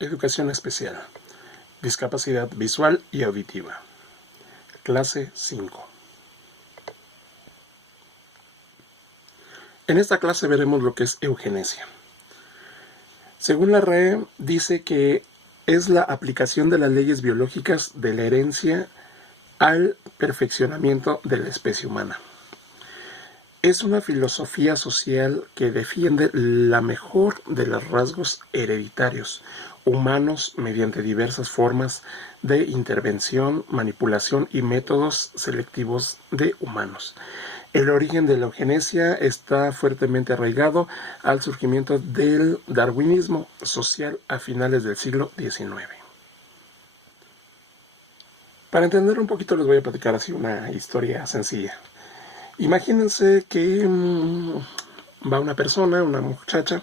Educación especial. Discapacidad visual y auditiva. Clase 5. En esta clase veremos lo que es eugenesia. Según la RAE, dice que es la aplicación de las leyes biológicas de la herencia al perfeccionamiento de la especie humana. Es una filosofía social que defiende la mejor de los rasgos hereditarios humanos mediante diversas formas de intervención, manipulación y métodos selectivos de humanos. El origen de la eugenesia está fuertemente arraigado al surgimiento del darwinismo social a finales del siglo XIX. Para entender un poquito les voy a platicar así una historia sencilla. Imagínense que va una persona, una muchacha,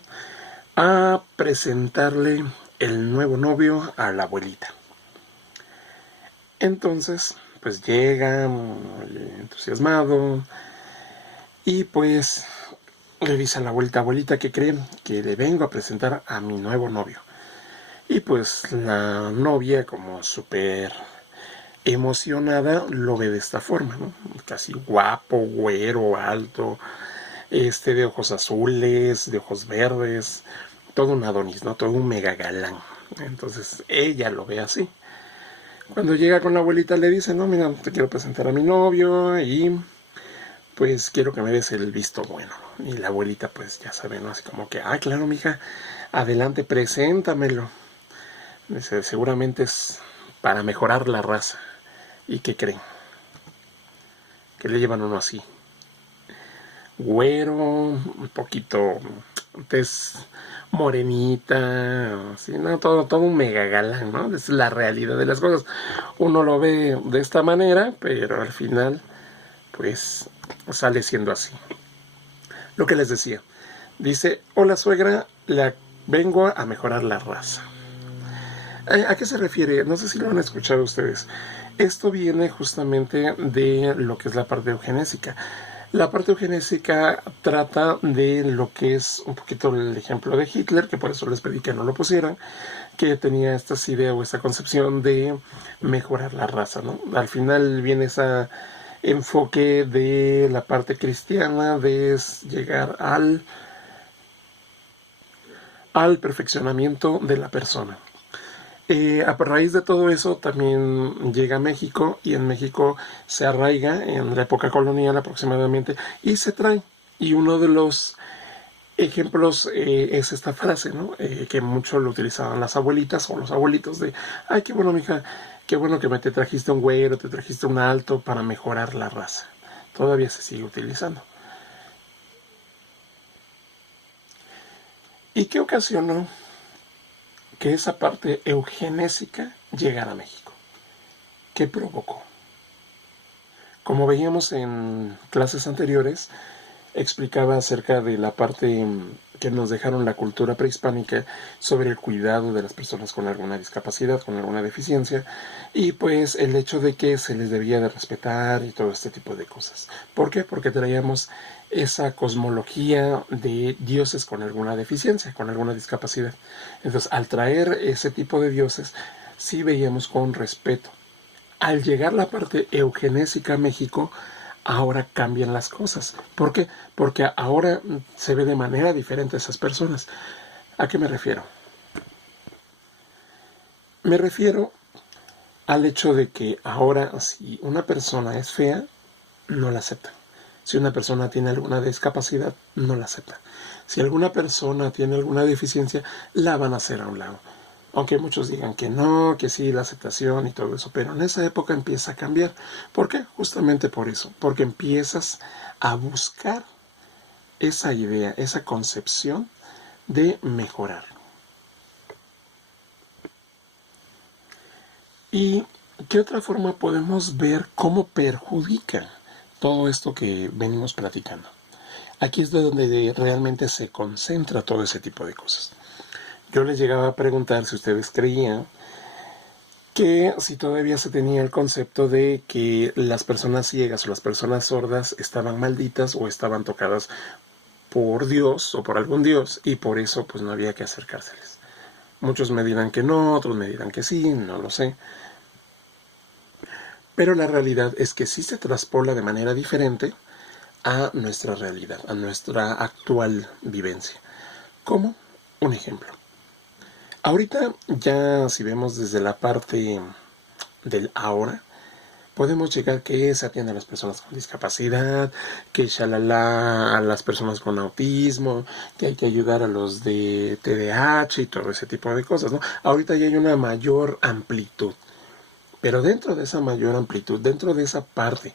a presentarle el nuevo novio a la abuelita. Entonces, pues llega muy entusiasmado y pues le dice a la abuelita: abuelita, ¿qué creen? Que le vengo a presentar a mi nuevo novio. Y pues la novia, como súper emocionada, lo ve de esta forma, ¿no? Casi guapo, güero, alto, de ojos azules, de ojos verdes, todo un Adonis, ¿no? Todo un mega galán. Entonces ella lo ve así. Cuando llega con la abuelita le dice: no, mira, te quiero presentar a mi novio y pues quiero que me des el visto bueno. Y la abuelita pues ya sabe, ¿no? Así como que: ah, claro, mija, adelante, preséntamelo. Dice: seguramente es para mejorar la raza. ¿Y qué creen? Que le llevan uno así, güero, un poquito tez morenita, así, ¿no? Todo un mega galán, ¿no? Es la realidad de las cosas. Uno lo ve de esta manera, pero al final, pues, sale siendo así. Lo que les decía. Dice: hola suegra, vengo a mejorar la raza. ¿A qué se refiere? No sé si lo han escuchado ustedes. Esto viene justamente de lo que es la parte eugenésica. La parte eugenésica trata de lo que es un poquito el ejemplo de Hitler, que por eso les pedí que no lo pusieran, que tenía esta idea o esta concepción de mejorar la raza, ¿no? Al final viene ese enfoque de la parte cristiana de llegar al perfeccionamiento de la persona. A raíz de todo eso también llega a México, y en México se arraiga en la época colonial aproximadamente y se trae. Y uno de los ejemplos es esta frase, ¿no? Que mucho lo utilizaban las abuelitas o los abuelitos de: ay, qué bueno, mija, qué bueno que te trajiste un güero, te trajiste un alto para mejorar la raza. Todavía se sigue utilizando. ¿Y qué ocasionó que esa parte eugenésica llegara a México? ¿Qué provocó? Como veíamos en clases anteriores, explicaba acerca de la parte que nos dejaron la cultura prehispánica sobre el cuidado de las personas con alguna discapacidad, con alguna deficiencia, y pues el hecho de que se les debía de respetar y todo este tipo de cosas. ¿Por qué? Porque traíamos esa cosmología de dioses con alguna deficiencia, con alguna discapacidad. Entonces, al traer ese tipo de dioses, sí veíamos con respeto. Al llegar la parte eugenésica a México, ahora cambian las cosas. ¿Por qué? Porque ahora se ve de manera diferente a esas personas. ¿A qué me refiero? Me refiero al hecho de que ahora, si una persona es fea, no la aceptan. Si una persona tiene alguna discapacidad, no la aceptan. Si alguna persona tiene alguna deficiencia, la van a hacer a un lado. Aunque muchos digan que no, que sí, la aceptación y todo eso. Pero en esa época empieza a cambiar. ¿Por qué? Justamente por eso. Porque empiezas a buscar esa idea, esa concepción de mejorar. ¿Y qué otra forma podemos ver cómo perjudica todo esto que venimos platicando? Aquí es donde realmente se concentra todo ese tipo de cosas. Yo les llegaba a preguntar si ustedes creían que si todavía se tenía el concepto de que las personas ciegas o las personas sordas estaban malditas o estaban tocadas por Dios o por algún dios, y por eso pues no había que acercárseles. Muchos me dirán que no, otros me dirán que sí, no lo sé. Pero la realidad es que sí se traspola de manera diferente a nuestra realidad, a nuestra actual vivencia. ¿Cómo? Un ejemplo. Ahorita ya si vemos desde la parte del ahora, podemos llegar que se atiende a las personas con discapacidad, que shalala a las personas con autismo, que hay que ayudar a los de TDAH y todo ese tipo de cosas, ¿no? Ahorita ya hay una mayor amplitud. Pero dentro de esa mayor amplitud, dentro de esa parte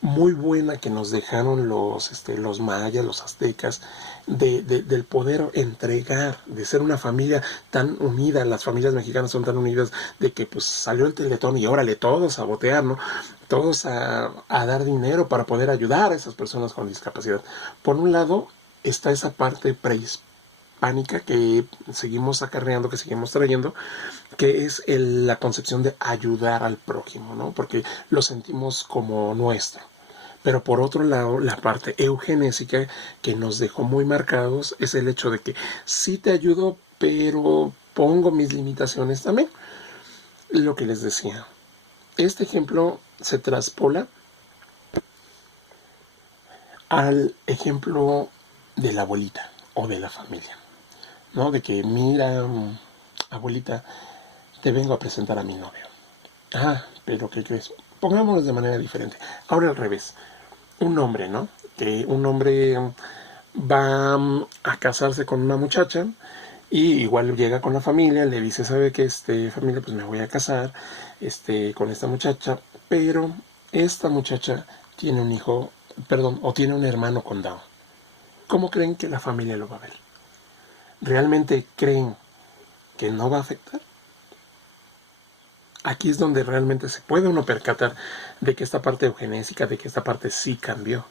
muy buena que nos dejaron los mayas, los aztecas, del poder entregar, de ser una familia tan unida, las familias mexicanas son tan unidas, de que pues salió el Teletón y órale, todos a botear, ¿no? Todos a dar dinero para poder ayudar a esas personas con discapacidad. Por un lado está esa parte prehispánica que seguimos acarreando, que seguimos trayendo, que es la concepción de ayudar al prójimo, ¿no? Porque lo sentimos como nuestro. Pero por otro lado, la parte eugenésica que nos dejó muy marcados es el hecho de que sí te ayudo, pero pongo mis limitaciones también. Lo que les decía. Este ejemplo se traspola al ejemplo de la abuelita o de la familia, ¿no? De que, mira, abuelita, te vengo a presentar a mi novio. Ah, pero ¿qué crees? Pongámonos de manera diferente. Ahora al revés. Un hombre, ¿no? Que un hombre va a casarse con una muchacha y igual llega con la familia, le dice, ¿sabe qué? Familia, pues me voy a casar con esta muchacha, pero esta muchacha tiene un hijo, perdón, o tiene un hermano con Down. ¿Cómo creen que la familia lo va a ver? ¿Realmente creen que no va a afectar? Aquí es donde realmente se puede uno percatar de que esta parte eugenésica, de que esta parte sí cambió.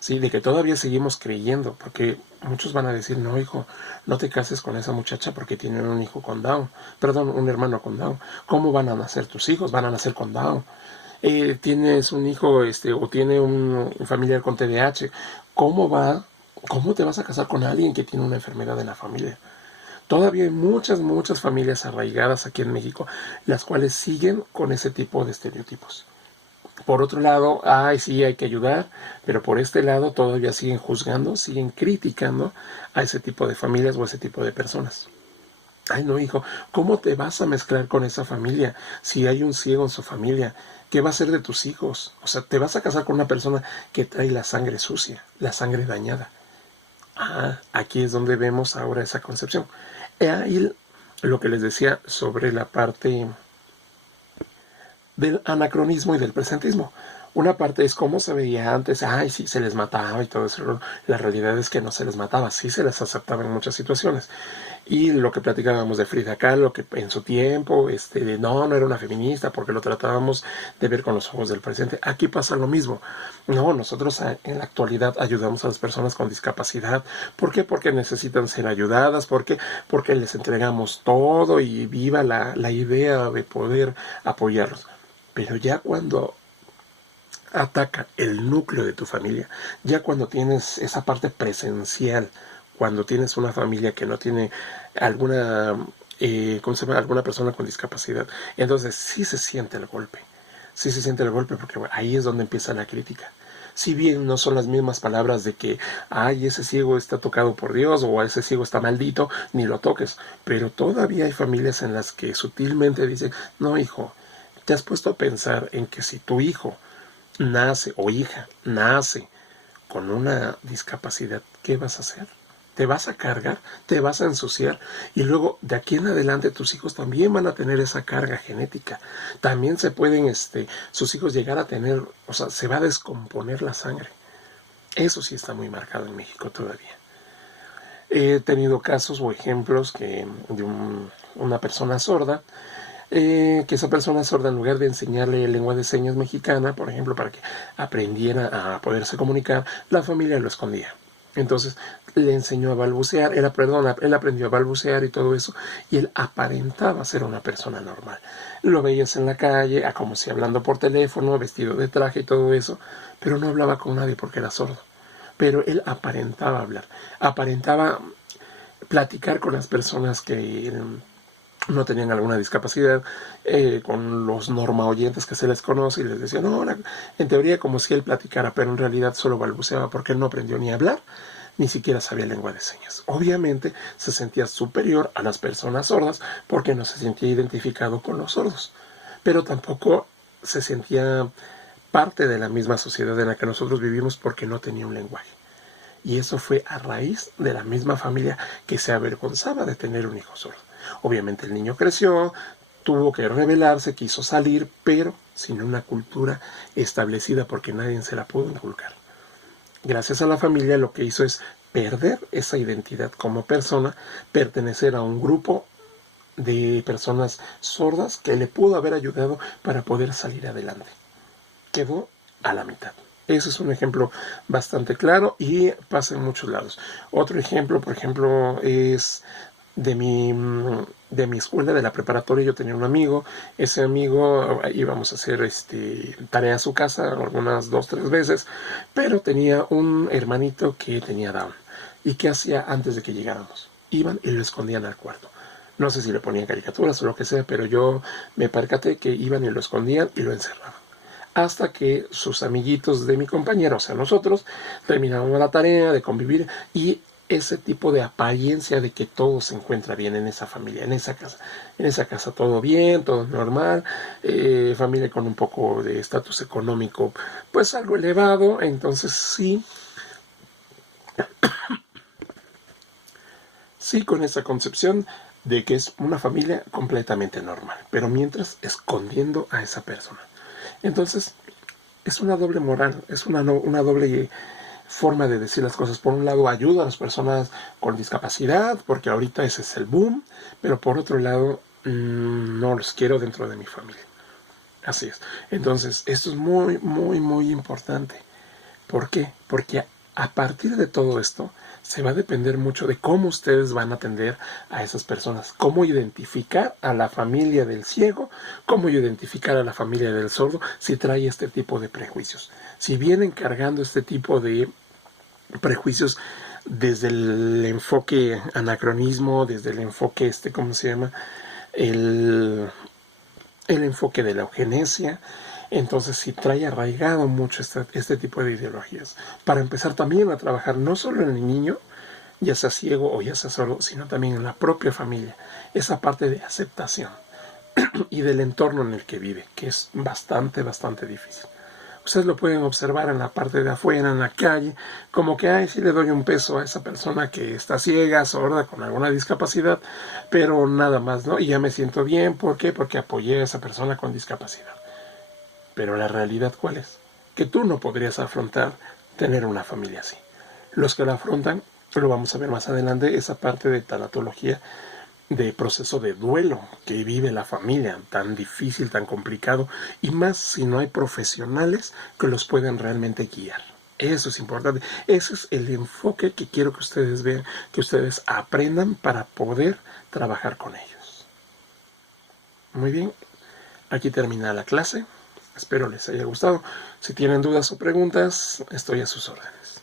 Sí, de que todavía seguimos creyendo, porque muchos van a decir, no, hijo, no te cases con esa muchacha porque tienen un hijo con Down, perdón, un hermano con Down. ¿Cómo van a nacer tus hijos? Van a nacer con Down. Tienes un hijo, o tiene un familiar con TDAH. ¿Cómo te vas a casar con alguien que tiene una enfermedad en la familia? Todavía hay muchas familias arraigadas aquí en México, las cuales siguen con ese tipo de estereotipos. Por otro lado, sí, hay que ayudar, pero por este lado todavía siguen juzgando, siguen criticando a ese tipo de familias o a ese tipo de personas. Ay, no, hijo, ¿cómo te vas a mezclar con esa familia si hay un ciego en su familia? ¿Qué va a ser de tus hijos? O sea, te vas a casar con una persona que trae la sangre sucia, la sangre dañada. Aquí es donde vemos ahora esa concepción. Ahí lo que les decía sobre la parte del anacronismo y del presentismo. Una parte es cómo se veía antes, sí, se les mataba y todo eso. La realidad es que no se les mataba, sí se les aceptaba en muchas situaciones. Y lo que platicábamos de Frida Kahlo, que en su tiempo, no era una feminista porque lo tratábamos de ver con los ojos del presente. Aquí pasa lo mismo. No, nosotros en la actualidad ayudamos a las personas con discapacidad. ¿Por qué? Porque necesitan ser ayudadas. ¿Por qué? Porque les entregamos todo y viva la idea de poder apoyarlos. Pero ya cuando ataca el núcleo de tu familia, ya cuando tienes esa parte presencial, cuando tienes una familia que no tiene alguna, ¿cómo se llama? Alguna persona con discapacidad, entonces sí se siente el golpe. Sí se siente el golpe porque ahí es donde empieza la crítica. Si bien no son las mismas palabras de que, ese ciego está tocado por Dios o ese ciego está maldito, ni lo toques. Pero todavía hay familias en las que sutilmente dicen, no, hijo, ¿te has puesto a pensar en que si tu hijo nace o hija nace con una discapacidad, ¿qué vas a hacer? ¿Te vas a cargar? ¿Te vas a ensuciar? Y luego de aquí en adelante tus hijos también van a tener esa carga genética. También se pueden, sus hijos llegar a tener, o sea, se va a descomponer la sangre. Eso sí está muy marcado en México todavía. He tenido casos o ejemplos de una persona sorda, que esa persona sorda, en lugar de enseñarle lengua de señas mexicana, por ejemplo, para que aprendiera a poderse comunicar, la familia lo escondía. Entonces le enseñó a balbucear, él aprendió a balbucear y todo eso, y él aparentaba ser una persona normal. Lo veías en la calle, como si hablando por teléfono, vestido de traje y todo eso, pero no hablaba con nadie porque era sordo. Pero él aparentaba hablar, aparentaba platicar con las personas que no tenían alguna discapacidad, con los norma oyentes que se les conoce, y les decían, no, en teoría como si él platicara, pero en realidad solo balbuceaba porque él no aprendió ni a hablar, ni siquiera sabía lengua de señas. Obviamente se sentía superior a las personas sordas porque no se sentía identificado con los sordos, pero tampoco se sentía parte de la misma sociedad en la que nosotros vivimos porque no tenía un lenguaje. Y eso fue a raíz de la misma familia que se avergonzaba de tener un hijo sordo. Obviamente el niño creció, tuvo que rebelarse, quiso salir, pero sin una cultura establecida porque nadie se la pudo inculcar. Gracias a la familia lo que hizo es perder esa identidad como persona, pertenecer a un grupo de personas sordas que le pudo haber ayudado para poder salir adelante. Quedó a la mitad. Ese es un ejemplo bastante claro y pasa en muchos lados. Otro ejemplo, por ejemplo, es de mi escuela, de la preparatoria. Yo tenía un amigo. Ese amigo íbamos a hacer tarea a su casa algunas 2-3 veces, pero tenía un hermanito que tenía Down. ¿Y qué hacía antes de que llegáramos? Iban y lo escondían al cuarto. No sé si le ponían caricaturas o lo que sea, pero yo me percaté que iban y lo escondían y lo encerraban. Hasta que sus amiguitos de mi compañero, o sea, nosotros, terminamos la tarea de convivir, y ese tipo de apariencia de que todo se encuentra bien en esa familia, en esa casa. En esa casa todo bien, todo normal, familia con un poco de estatus económico, pues algo elevado. Entonces sí, con esa concepción de que es una familia completamente normal, pero mientras escondiendo a esa persona. Entonces, es una doble moral, es una doble forma de decir las cosas. Por un lado, ayuda a las personas con discapacidad, porque ahorita ese es el boom, pero por otro lado, no los quiero dentro de mi familia. Así es. Entonces, esto es muy, muy, muy importante. ¿Por qué? Porque a partir de todo esto, se va a depender mucho de cómo ustedes van a atender a esas personas, cómo identificar a la familia del ciego, cómo identificar a la familia del sordo si trae este tipo de prejuicios. Si vienen cargando este tipo de prejuicios desde el enfoque anacronismo, desde el enfoque ¿cómo se llama? El enfoque de la eugenesia. Entonces sí trae arraigado mucho este tipo de ideologías. Para empezar también a trabajar no solo en el niño, ya sea ciego o ya sea sordo, sino también en la propia familia. Esa parte de aceptación y del entorno en el que vive, que es bastante, bastante difícil. Ustedes lo pueden observar en la parte de afuera, en la calle, como que, sí le doy un peso a esa persona que está ciega, sorda, con alguna discapacidad, pero nada más, ¿no? Y ya me siento bien. ¿Por qué? Porque apoyé a esa persona con discapacidad. Pero la realidad, ¿cuál es? Que tú no podrías afrontar tener una familia así. Los que la afrontan, lo vamos a ver más adelante, esa parte de tanatología, de proceso de duelo que vive la familia, tan difícil, tan complicado, y más si no hay profesionales que los puedan realmente guiar. Eso es importante. Ese es el enfoque que quiero que ustedes vean, que ustedes aprendan para poder trabajar con ellos. Muy bien, aquí termina la clase. Espero les haya gustado. Si tienen dudas o preguntas, estoy a sus órdenes.